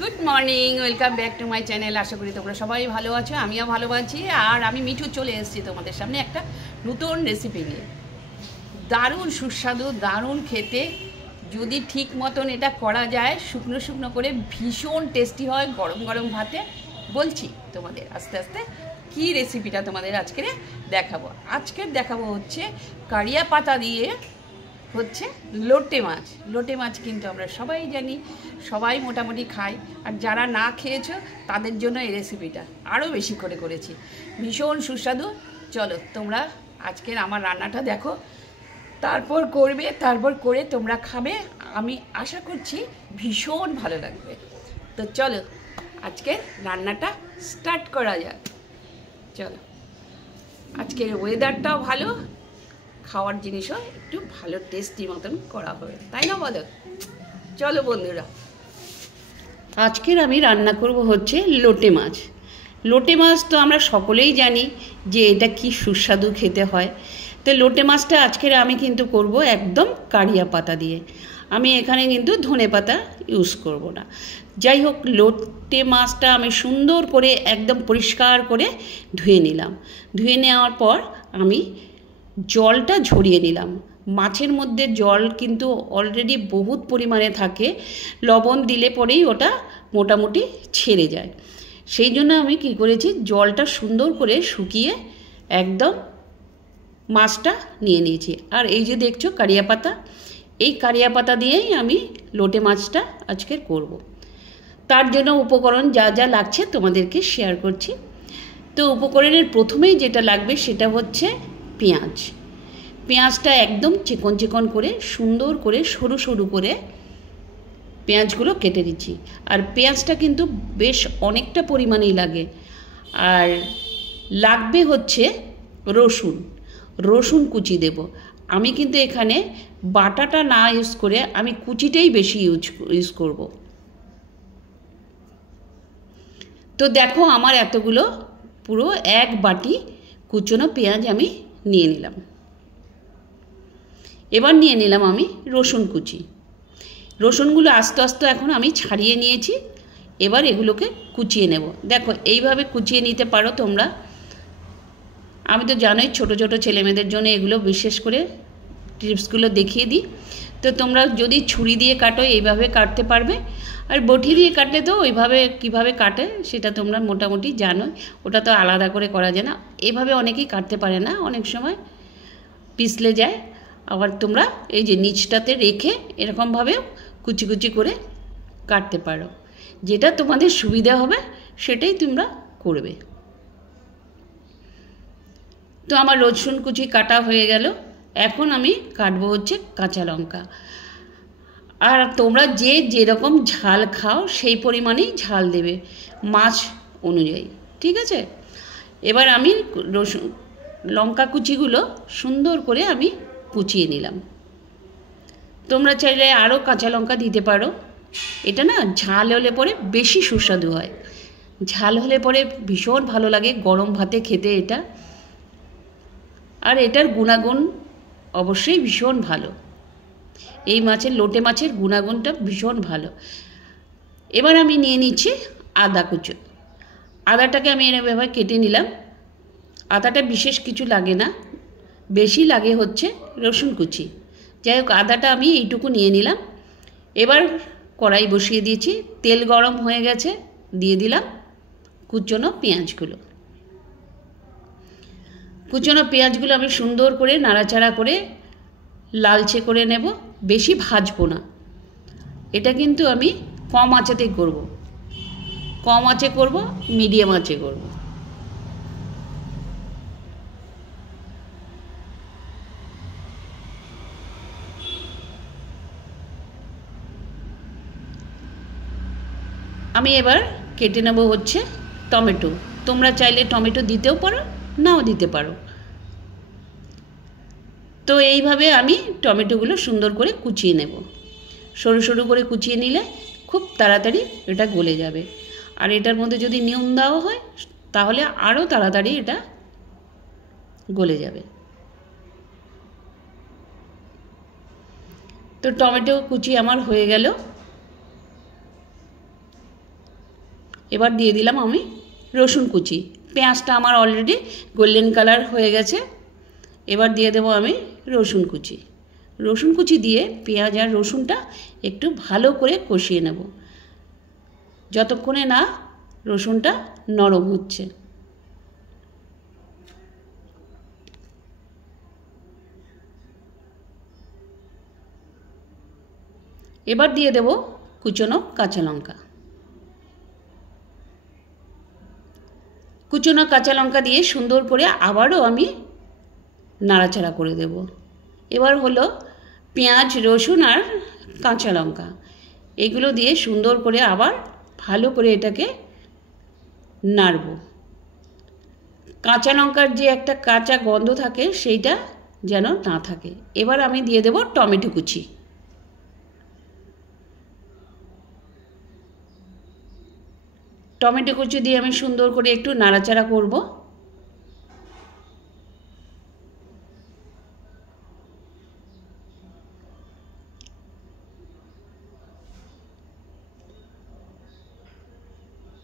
Good morning, welcome back to my channel. আশা করি তোমরা সবাই ভালো আছো, আমিও ভালো আছি। আর আমি মিঠু চলে এসেছি তোমাদের সামনে একটা নতুন রেসিপি নিয়ে। দারুণ সুস্বাদু, দারুণ খেতে। যদি ঠিক মতন এটা করা যায়, শুকনো শুকনো করে ভীষণ টেস্টি হয় গরম গরম ভাতে। বলছি তোমাদের আস্তে আস্তে কী রেসিপিটা তোমাদের আজকের দেখাবো। আজকের দেখাবো হচ্ছে কারিয়া পাতা দিয়ে হচ্ছে লোটে মাছ। লোটে মাছ কিন্তু আমরা সবাই জানি, সবাই মোটামুটি খাই। আর যারা না খেয়েছো তাদের জন্য এই রেসিপিটা আরও বেশি করে করেছি, ভীষণ সুস্বাদু। চলো তোমরা আজকের আমার রান্নাটা দেখো, তারপর করবে, তারপর করে তোমরা খাবে। আমি আশা করছি ভীষণ ভালো লাগবে। তো চলো আজকের রান্নাটা স্টার্ট করা যাক। চলো, আজকের ওয়েদারটাও ভালো, খাওয়ার জিনিসও একটু ভালো টেস্টি মতন করা হবে, তাই না বলো? চলো বন্ধুরা, আজকের আমি রান্না করব হচ্ছে লোটে মাছ। লোটে মাছ তো আমরা সকলেই জানি যে এটা কি সুস্বাদু খেতে হয়। তো লোটে মাছটা আজকের আমি কিন্তু করব একদম কারিয়া পাতা দিয়ে। আমি এখানে কিন্তু ধনে পাতা ইউজ করব না। যাই হোক, লোটে মাছটা আমি সুন্দর করে একদম পরিষ্কার করে ধুয়ে নিলাম। ধুয়ে নেওয়ার পর আমি জলটা ঝরিয়ে নিলাম। মাছের মধ্যে জল কিন্তু অলরেডি বহুত পরিমাণে থাকে, লবণ দিলে পরেই ওটা মোটামুটি ছেড়ে যায়। সেই জন্য আমি কি করেছি, জলটা সুন্দর করে শুকিয়ে একদম মাছটা নিয়ে নিয়েছি। আর এই যে দেখছো কারিয়া পাতা, এই কারিয়া পাতা দিয়েই আমি লোটে মাছটা আজকে করব। তার জন্য উপকরণ যা যা লাগছে তোমাদেরকে শেয়ার করছি। তো উপকরণের প্রথমেই যেটা লাগবে সেটা হচ্ছে পেঁয়াজ। পেঁয়াজটা একদম চিকন চিকন করে সুন্দর করে সরু সরু করে পেঁয়াজগুলো কেটে দিচ্ছি। আর পেঁয়াজটা কিন্তু বেশ অনেকটা পরিমাণেই লাগে। আর লাগবে হচ্ছে রসুন, রসুন কুচি দেব। আমি কিন্তু এখানে বাটাটা না ইউজ করে আমি কুচিটাই বেশি ইউজ করব। তো দেখো আমার এতগুলো পুরো এক বাটি কুচনো পেঁয়াজ আমি নিয়ে নিলাম। এবার নিয়ে নিলাম আমি রসুন কুচি। রসুনগুলো আস্তে আস্তে এখন আমি ছাড়িয়ে নিয়েছি। এবার এগুলোকে কুচিয়ে নেব। দেখো এইভাবে কুচিয়ে নিতে পারো তোমরা। আমি তো জানোই ছোট ছোট ছেলেমেয়েদের জন্য এগুলো বিশেষ করে টিপসগুলো দেখিয়ে দিই। তো তোমরা যদি ছুরি দিয়ে কাটো এইভাবে কাটতে পারবে, আর বটি দিয়ে কাটলে তো ওইভাবে কীভাবে কাটে সেটা তোমরা মোটামুটি জানো, ওটা তো আলাদা করে করা যায় না। এইভাবে অনেকেই কাটতে পারে না, অনেক সময় পিছলে যায়। আবার তোমরা এই যে নিচটাতে রেখে এরকমভাবেও কুচি কুচি করে কাটতে পারো, যেটা তোমাদের সুবিধা হবে সেটাই তোমরা করবে। তো আমার রসুন কুচি কাটা হয়ে গেল। এখন আমি কাটবো হচ্ছে কাঁচা লঙ্কা। আর তোমরা যে যেরকম ঝাল খাও সেই পরিমাণেই ঝাল দেবে মাছ অনুযায়ী, ঠিক আছে? এবার আমি রসুন লঙ্কা কুচিগুলো সুন্দর করে আমি কুচিয়ে নিলাম। তোমরা চাইলে আরও কাঁচা লঙ্কা দিতে পারো। এটা না ঝাল হলে পরে বেশি সুস্বাদু হয়। ঝাল হলে পরে ভীষণ ভালো লাগে গরম ভাতে খেতে এটা। আর এটার গুণাগুণ অবশ্যই ভীষণ ভালো। এই মাছের লোটে মাছের গুণাগুণটা ভীষণ ভালো। এবার আমি নিয়ে নিচ্ছি আদা কুচো। আদাটাকে আমি এভাবে কেটে নিলাম। আদাটা বিশেষ কিছু লাগে না, বেশি লাগে হচ্ছে রসুন কুচি। যাই হোক, আদাটা আমি এইটুকু নিয়ে নিলাম। এবার কড়াই বসিয়ে দিয়েছি, তেল গরম হয়ে গেছে, দিয়ে দিলাম কুচনো পেঁয়াজগুলো। কুচনো পেঁয়াজগুলো আমি সুন্দর করে নাড়াচাড়া করে লালচে করে নেব। বেশি ভাজবো না, এটা কিন্তু আমি কম আঁচেতেই করব। কম আঁচে করব, মিডিয়াম আঁচে করব। আমি এবার কেটে নেব হচ্ছে টমেটো। তোমরা চাইলে টমেটো দিতেও পারো, নাও দিতে পারো। তো এইভাবে আমি টমেটোগুলো সুন্দর করে কুচিয়ে নেব। সরু সরু করে কুচিয়ে নিলে খুব তাড়াতাড়ি এটা গলে যাবে। আর এটার মধ্যে যদি নুন দেওয়া হয় তাহলে আরও তাড়াতাড়ি এটা গলে যাবে। তো টমেটো কুচি আমার হয়ে গেল। এবার দিয়ে দিলাম আমি রসুন কুচি। পেঁয়াজটা আমার অলরেডি গোল্ডেন কালার হয়ে গেছে। এবার দিয়ে দেবো আমি রসুন কুচি। রসুন কুচি দিয়ে পেঁয়াজ আর রসুনটা একটু ভালো করে কষিয়ে নেব, যতক্ষণে না রসুনটা নরম হচ্ছে। এবার দিয়ে দেব কুচনো কাঁচা লঙ্কা। কুচনো কাঁচা লঙ্কা দিয়ে সুন্দর করে আবারও আমি নাড়াচাড়া করে দেব। এবার হলো পেঁয়াজ, রসুন আর কাঁচা লঙ্কা, এগুলো দিয়ে সুন্দর করে আবার ভালো করে এটাকে নাড়ব। কাঁচা লঙ্কার যে একটা কাঁচা গন্ধ থাকে সেইটা যেন না থাকে। এবার আমি দিয়ে দেব টমেটো কুচি। টমেটো কুচি দিয়ে আমি সুন্দর করে একটু নাড়াচাড়া করব।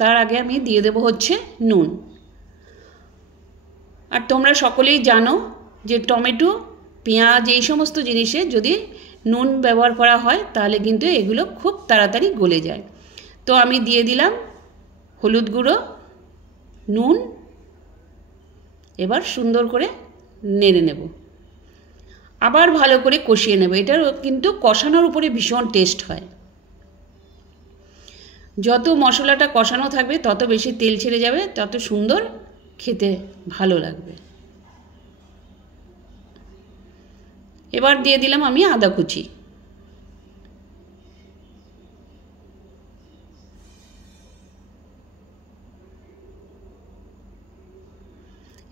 তার আগে আমি দিয়ে দেব হচ্ছে নুন। আর তোমরা সকলেই জানো যে টমেটো, পেঁয়াজ এই সমস্ত জিনিসে যদি নুন ব্যবহার করা হয় তাহলে কিন্তু এগুলো খুব তাড়াতাড়ি গলে যায়। তো আমি দিয়ে দিলাম হলুদ গুঁড়ো, নুন। এবার সুন্দর করে নেড়ে নেব, আবার ভালো করে কষিয়ে নেব। এটার কিন্তু কষানোর উপরে ভীষণ টেস্ট হয়। যত মশলাটা কষানো থাকবে তত বেশি তেল ছেড়ে যাবে, তত সুন্দর খেতে ভালো লাগবে। এবার দিয়ে দিলাম আমি আদা কুচি।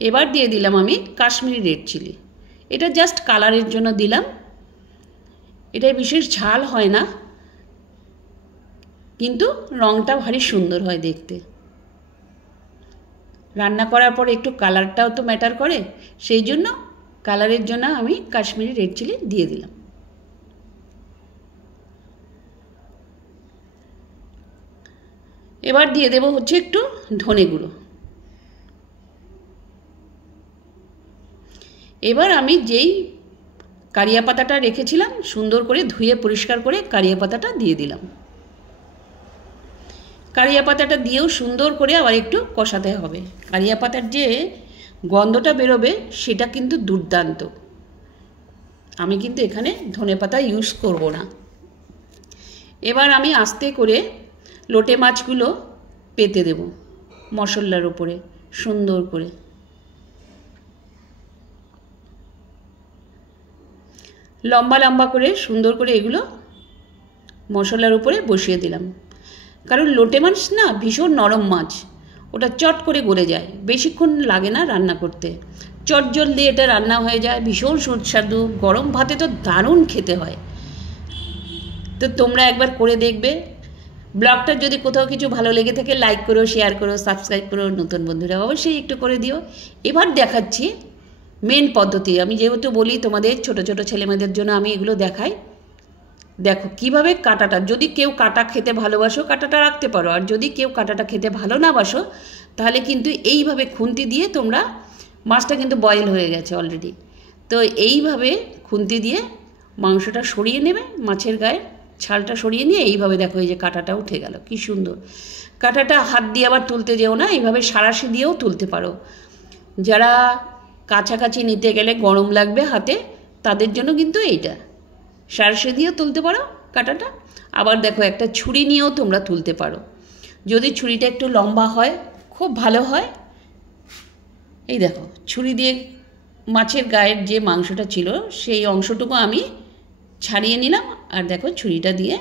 এবার দিয়ে দিলাম আমি কাশ্মীরি রেড চিলি। এটা জাস্ট কালারের জন্য দিলাম, এটা বিশেষ ঝাল হয় না, কিন্তু রঙটা ভারী সুন্দর হয় দেখতে। রান্না করার পর একটু কালারটাও তো ম্যাটার করে, সেই জন্য কালারের জন্য আমি কাশ্মীরি রেড চিলি দিয়ে দিলাম। এবার দিয়ে দেব হচ্ছে একটু ধনে গুঁড়ো। এবার আমি যেই কারিয়া পাতাটা রেখেছিলাম সুন্দর করে ধুয়ে পরিষ্কার করে কারিয়া পাতাটা দিয়ে দিলাম। কারিয়া পাতাটা দিয়েও সুন্দর করে আবার একটু কষাতে হবে। কারিয়া পাতার যে গন্ধটা বেরোবে সেটা কিন্তু দুর্দান্ত। আমি কিন্তু এখানে ধনেপাতা ইউজ করব না। এবার আমি আস্তে করে লোটে মাছগুলো পেতে দেব মশলার উপরে সুন্দর করে। লম্বা লম্বা করে সুন্দর করে এগুলো মশলার উপরে বসিয়ে দিলাম। কারণ লোটে মাছ না ভীষণ নরম মাছ, ওটা চট করে গলে যায়, বেশিক্ষণ লাগে না রান্না করতে, চট জলদি এটা রান্না হয়ে যায়, ভীষণ সুস্বাদু, গরম ভাতে তো দারুণ খেতে হয়। তো তোমরা একবার করে দেখবে। ব্লগটা যদি কোথাও কিছু ভালো লেগে থাকে লাইক করো, শেয়ার করো, সাবস্ক্রাইব করো। নতুন বন্ধুরা অবশ্যই একটু করে দিও। এবার দেখাচ্ছি মেন পদ্ধতি। আমি যেহেতু বলি তোমাদের ছোট ছোট ছেলেমেয়েদের জন্য আমি এগুলো দেখাই। দেখো কিভাবে কাঁটাটা, যদি কেউ কাঁটা খেতে ভালোবাসো কাঁটাটা রাখতে পারো, আর যদি কেউ কাঁটাটা খেতে ভালো না বাসো তাহলে কিন্তু এইভাবে খুন্তি দিয়ে তোমরা, মাছটা কিন্তু বয়েল হয়ে গেছে অলরেডি, তো এইভাবে খুন্তি দিয়ে মাংসটা সরিয়ে নেবে, মাছের গায়ে ছালটা সরিয়ে নিয়ে এইভাবে দেখো এই যে কাঁটাটা উঠে গেল, কি সুন্দর। কাঁটাটা হাত দিয়ে আবার তুলতে যেও না, এইভাবে সাঁড়াশি দিয়েও তুলতে পারো। যারা কাছাকাছি নিতে গেলে গরম লাগবে হাতে, তাদের জন্য কিন্তু এইটা সাঁড়াশি দিয়েও তুলতে পারো কাঁটাটা। আবার দেখো একটা ছুরি নিয়েও তোমরা তুলতে পারো, যদি ছুরিটা একটু লম্বা হয় খুব ভালো হয়। এই দেখো ছুরি দিয়ে মাছের গায়ের যে মাংসটা ছিল সেই অংশটুকু আমি ছাড়িয়ে নিলাম, আর দেখো ছুরিটা দিয়ে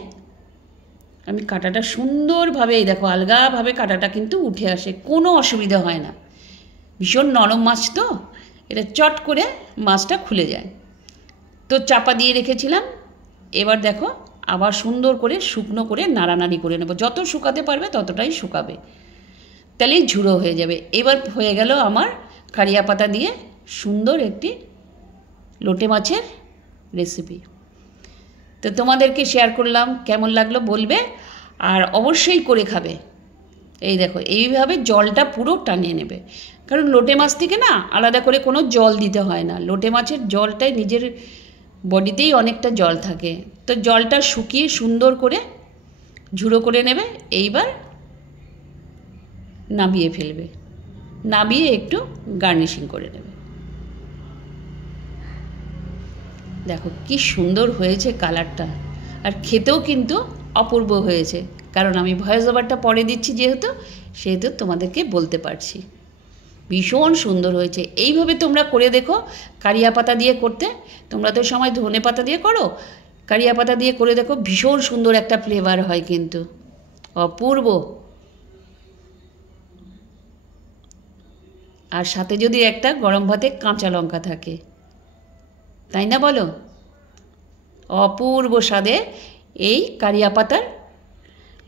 আমি কাঁটাটা সুন্দরভাবে, এই দেখো আলগাভাবে কাঁটাটা কিন্তু উঠে আসে, কোনো অসুবিধা হয় না। ভীষণ নরম মাছ তো, এটা চট করে মাছটা খুলে যায়। তো চাপা দিয়ে রেখেছিলাম, এবার দেখো আবার সুন্দর করে শুকনো করে নাড়ানাড়ি করে নেব, যত শুকাতে পারবে ততটাই শুকাবে, তাহলেই ঝুড়ো হয়ে যাবে। এবার হয়ে গেল আমার কারিয়া পাতা দিয়ে সুন্দর একটি লোটে মাছের রেসিপি। তো তোমাদেরকে শেয়ার করলাম, কেমন লাগলো বলবে, আর অবশ্যই করে খাবে। এই দেখো এইভাবে জলটা পুরো টানিয়ে নেবে, কারণ লোটে মাছ থেকে না আলাদা করে কোনো জল দিতে হয় না, লোটে মাছের জলটাই নিজের বডিতেই অনেকটা জল থাকে। তো জলটা শুকিয়ে সুন্দর করে ঝুড়ো করে নেবে। এইবার নামিয়ে ফেলবে, নামিয়ে একটু গার্নিশিং করে নেবে। দেখো কি সুন্দর হয়েছে কালারটা, আর খেতেও কিন্তু অপূর্ব হয়েছে, কারণ আমি ভয়েস ওভারটা পরে দিচ্ছি সেহেতু তোমাদেরকে বলতে পারছি। ভীষণ সুন্দর হয়েছে। এইভাবে তোমরা করে দেখো, কারিয়া পাতা দিয়ে করতে, তোমরা তো সময় ধনে পাতা দিয়ে করো, কারিয়া পাতা দিয়ে করে দেখো, ভীষণ সুন্দর একটা ফ্লেভার হয় কিন্তু, অপূর্ব। আর সাথে যদি একটা গরম ভাতে কাঁচা লঙ্কা থাকে, তাই না বলো? অপূর্ব স্বাদে এই কারিয়া পাতার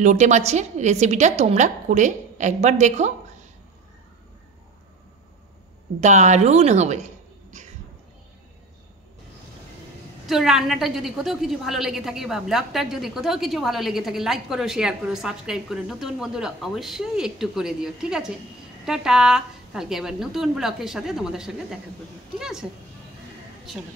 লোটে মাছের রেসিপিটা তোমরা করে একবার দেখো, দারুণ হবে। তো রান্নাটা যদি কোথাও কিছু ভালো লেগে থাকে বা ব্লগটার যদি কোথাও কিছু ভালো লেগে থাকে, লাইক করো, শেয়ার করো, সাবস্ক্রাইব করো। নতুন বন্ধুরা অবশ্যই একটু করে দিও, ঠিক আছে? টাটা। কালকে আবার নতুন ব্লগের সাথে তোমাদের সঙ্গে দেখা করবো, ঠিক আছে? চলো।